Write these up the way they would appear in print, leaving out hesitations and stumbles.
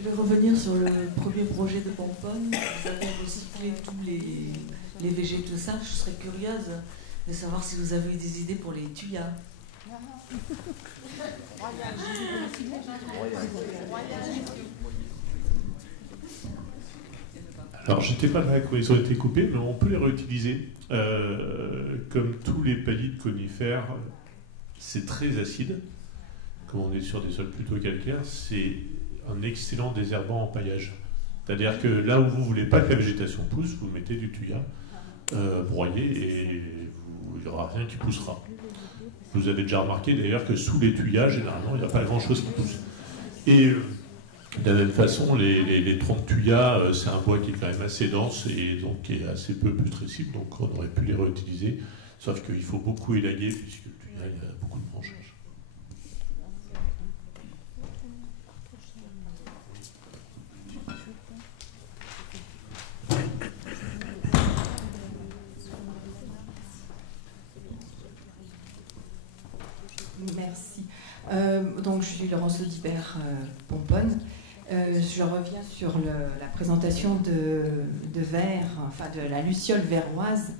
Je vais revenir sur le premier projet de Pomponne. Vous avez recyclé tous les végétaux, tout ça. Je serais curieuse de savoir si vous avez eu des idées pour les tuyas. Alors, j'étais pas là quand ils ont été coupés, mais on peut les réutiliser. Comme tous les paliers de conifères, c'est très acide. Comme on est sur des sols plutôt calcaires, c'est un excellent désherbant en paillage. C'est-à-dire que là où vous ne voulez pas que la végétation pousse, vous mettez du tuya broyé et il n'y aura rien qui poussera. Vous avez déjà remarqué d'ailleurs que sous les tuyas, généralement, il n'y a pas grand-chose qui pousse. Et de la même façon, les troncs de tuya, c'est un bois qui est quand même assez dense et donc qui est assez peu putrescible, donc on aurait pu les réutiliser, sauf qu'il faut beaucoup élaguer puisque le tuya, il y a beaucoup de branchages. Merci. Donc, je suis Laurence Audibert, Pomponne. Je reviens sur la présentation de verre, enfin de la luciole verroise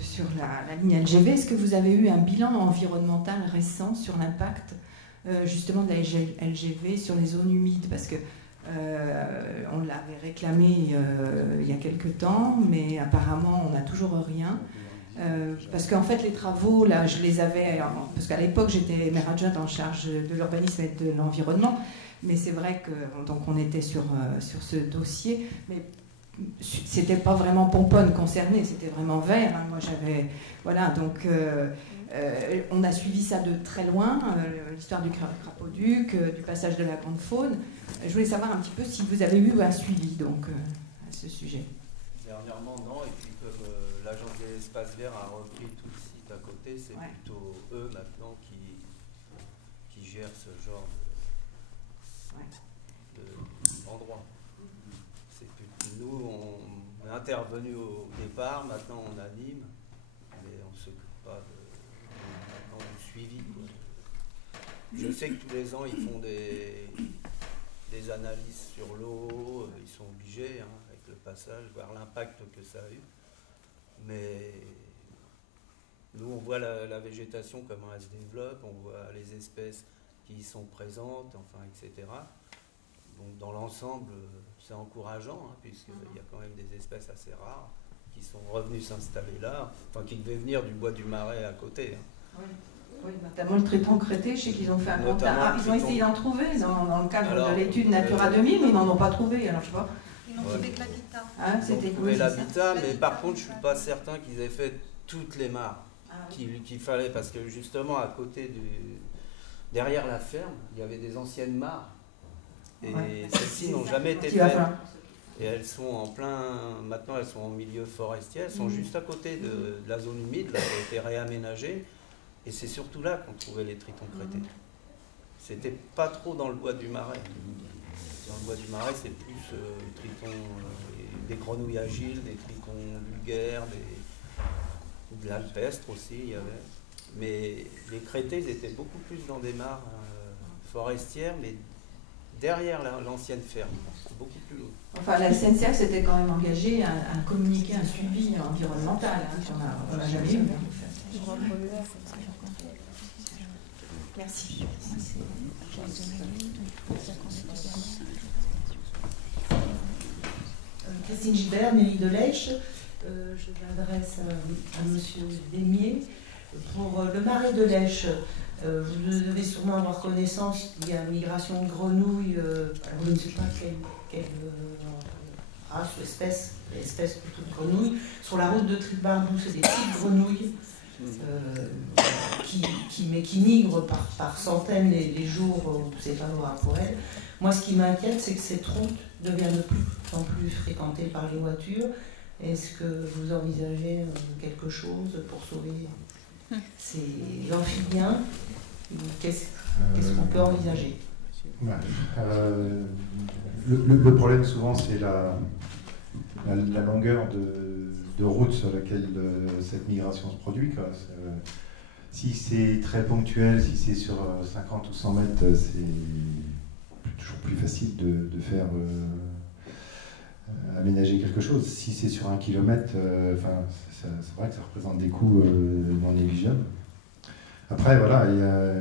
sur la ligne LGV. Est-ce que vous avez eu un bilan environnemental récent sur l'impact justement de la LGV sur les zones humides? Parce que on l'avait réclamé il y a quelque temps, mais apparemment on n'a toujours rien. Parce qu'en fait les travaux, là je les avais, parce qu'à l'époque j'étais maire adjointe en charge de l'urbanisme et de l'environnement, mais c'est vrai que donc on était sur ce dossier, mais c'était pas vraiment Pomponne concernée, c'était vraiment Vert, hein. Moi j'avais, voilà, donc on a suivi ça de très loin, l'histoire du Crapauduc, du passage de la grande faune. Je voulais savoir un petit peu si vous avez eu un suivi donc à ce sujet. Dernièrement, non, et puis comme l'agence des espaces verts a repris tout le site à côté, c'est plutôt eux maintenant qui gèrent ce genre d'endroit. Nous, on est intervenu au départ, maintenant on anime, mais on ne s'occupe pas maintenant du suivi, quoi. Je sais que tous les ans, ils font des analyses sur l'eau, ils sont obligés, hein, avec le passage, voir l'impact que ça a eu. Mais nous, on voit la végétation, comment elle se développe, on voit les espèces qui y sont présentes, enfin, etc. Donc, dans l'ensemble, c'est encourageant, hein, puisqu'il y a quand même des espèces assez rares qui sont revenues s'installer là, enfin, qui devaient venir du bois du Marais à côté. Hein. Oui. Oui, notamment le tréton crêté, je sais qu'ils ont fait un constat. Ils ont essayé d'en trouver dans le cadre de l'étude Natura 2000, mais ils n'en ont pas trouvé, alors je sais pas. Ils n'ont trouvé que l'habitat. Hein, ils ont trouvé l'habitat, mais par contre, je ne suis pas certain qu'ils aient fait toutes les mares qu'il fallait, parce que justement, à côté derrière la ferme, il y avait des anciennes mares. Et celles-ci n'ont jamais été faites. Et elles sont en plein, maintenant elles sont en milieu forestier, elles sont juste à côté de la zone humide, là, qui a été réaménagée. Et c'est surtout là qu'on trouvait les tritons crêtés. C'était pas trop dans le bois du Marais. Dans le bois du Marais, c'est plus tritons, des grenouilles agiles, des tritons vulgaires, de l'alpestre aussi, il y avait. Mais les crêtés, ils étaient beaucoup plus dans des mares forestières, mais derrière l'ancienne ferme, beaucoup plus haut. Enfin, la SNCF s'était quand même engagée à communiquer un suivi environnemental, hein, qu'on n'a jamais eu. Merci. Christine Gilbert, mairie de Lèche. Je m'adresse à monsieur Desmier. Pour le marais de Lèche, vous devez sûrement avoir connaissance qu'il y a une migration de grenouilles, alors je ne sais pas quelle race ou espèce plutôt de grenouilles, sur la route de Tribarbou, c'est des petites grenouilles qui migrent par centaines les jours où c'est favorable pour elles. Moi, ce qui m'inquiète, c'est que cette route devient de plus en plus fréquentée par les voitures. Est-ce que vous envisagez quelque chose pour sauver ces amphibiens? Qu'est-ce qu'on peut envisager? Le problème souvent, c'est la longueur de route sur laquelle cette migration se produit, quoi. Si c'est très ponctuel, si c'est sur 50 ou 100 mètres, c'est toujours plus facile de faire aménager quelque chose. Si c'est sur 1 kilomètre, c'est vrai que ça représente des coûts non négligeables. Après, voilà, il y a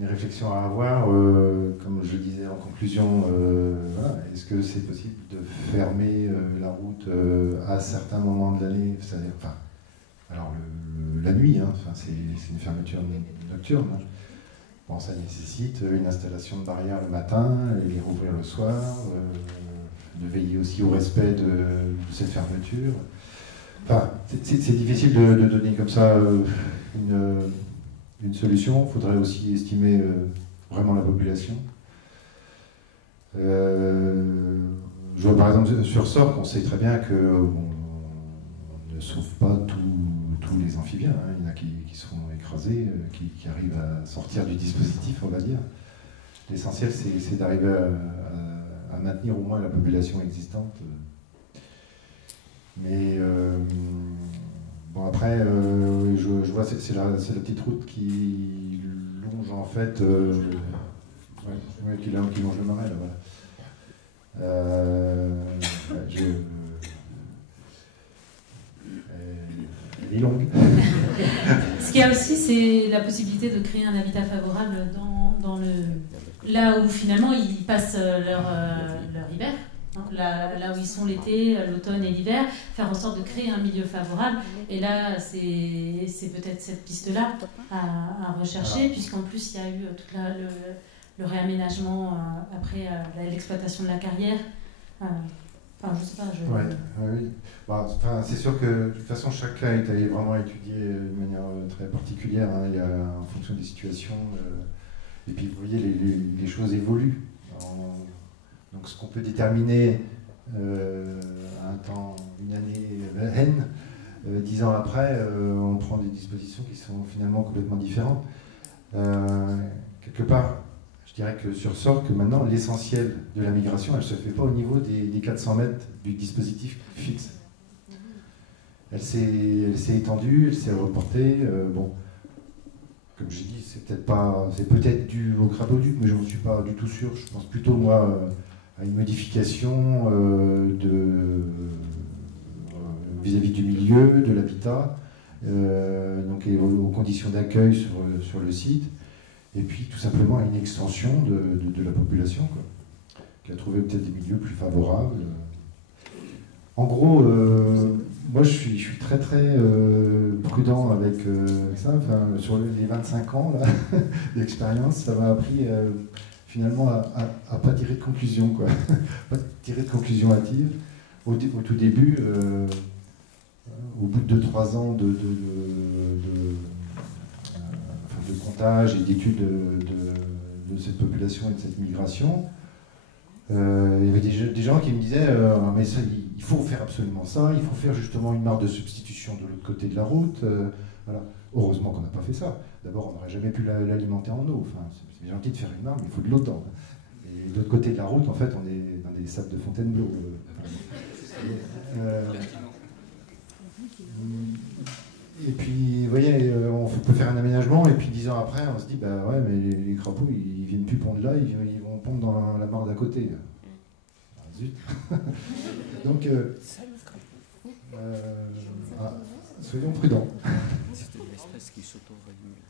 une réflexion à avoir, comme je le disais en conclusion, voilà, est-ce que c'est possible de fermer la route à certains moments de l'année, c'est-à-dire, alors la nuit, hein, c'est une fermeture nocturne. Hein. Bon, ça nécessite une installation de barrières le matin, et les rouvrir le soir, de veiller aussi au respect de cette fermeture. Enfin, c'est difficile de donner comme ça une solution. Il faudrait aussi estimer vraiment la population. Je vois par exemple sur Sorgue, on sait très bien qu'on ne sauve pas tous les amphibiens. Hein. Il y en a qui sont écrasés, qui arrivent à sortir du dispositif, on va dire. L'essentiel, c'est d'arriver à maintenir au moins la population existante. Mais bon, après, je vois, c'est la petite route qui longe en fait, qui longe le marais, là, voilà. Elle est longue. Ce qu'il y a aussi, c'est la possibilité de créer un habitat favorable là où finalement ils passent leur hiver. Donc là où ils sont l'été, l'automne et l'hiver, faire en sorte de créer un milieu favorable. Et là, c'est peut-être cette piste-là à rechercher, puisqu'en plus, il y a eu tout le réaménagement après l'exploitation de la carrière. Enfin, je sais pas. Oui. Bah, c'est sûr que de toute façon, chaque cas est allé vraiment étudier de manière très particulière. Hein. Il y a, en fonction des situations. Et puis, vous voyez, les choses évoluent. Donc ce qu'on peut déterminer à un temps, une année N, 10 ans après, on prend des dispositions qui sont finalement complètement différentes. Quelque part, je dirais que sur Sorgue, maintenant, l'essentiel de la migration, elle ne se fait pas au niveau des 400 mètres du dispositif fixe. Elle s'est étendue, elle s'est reportée. Bon, comme j'ai dit, c'est peut-être dû au crapaud-duc, mais je n'en suis pas du tout sûr. Je pense plutôt, moi, à une modification vis-à-vis du milieu, de l'habitat, donc aux conditions d'accueil sur le site, et puis tout simplement à une extension de la population, quoi, qui a trouvé peut-être des milieux plus favorables. En gros, moi je suis très très prudent avec ça. Enfin, sur les 25 ans d'expérience, ça m'a appris finalement à pas tirer de conclusion, quoi. Pas tirer de conclusion hâtive. Au tout début, au bout de 2-3 ans de comptage et d'études de cette population et de cette migration, il y avait des gens qui me disaient mais ça, il faut faire absolument ça, il faut faire justement une mare de substitution de l'autre côté de la route. Voilà. Heureusement qu'on n'a pas fait ça. D'abord, on n'aurait jamais pu l'alimenter en eau. Enfin, c'est gentil de faire une mare, mais il faut de l'eau dedans. Et de l'autre côté de la route, en fait, on est dans des sables de Fontainebleau. Et puis, vous voyez, on peut faire un aménagement, et puis 10 ans après, on se dit, bah ouais, mais les crapauds, ils viennent plus pondre là, ils vont pondre dans la mare d'à côté. Ah, zut. Donc, soyons prudents. C'est une espèce qui s'auto-régule.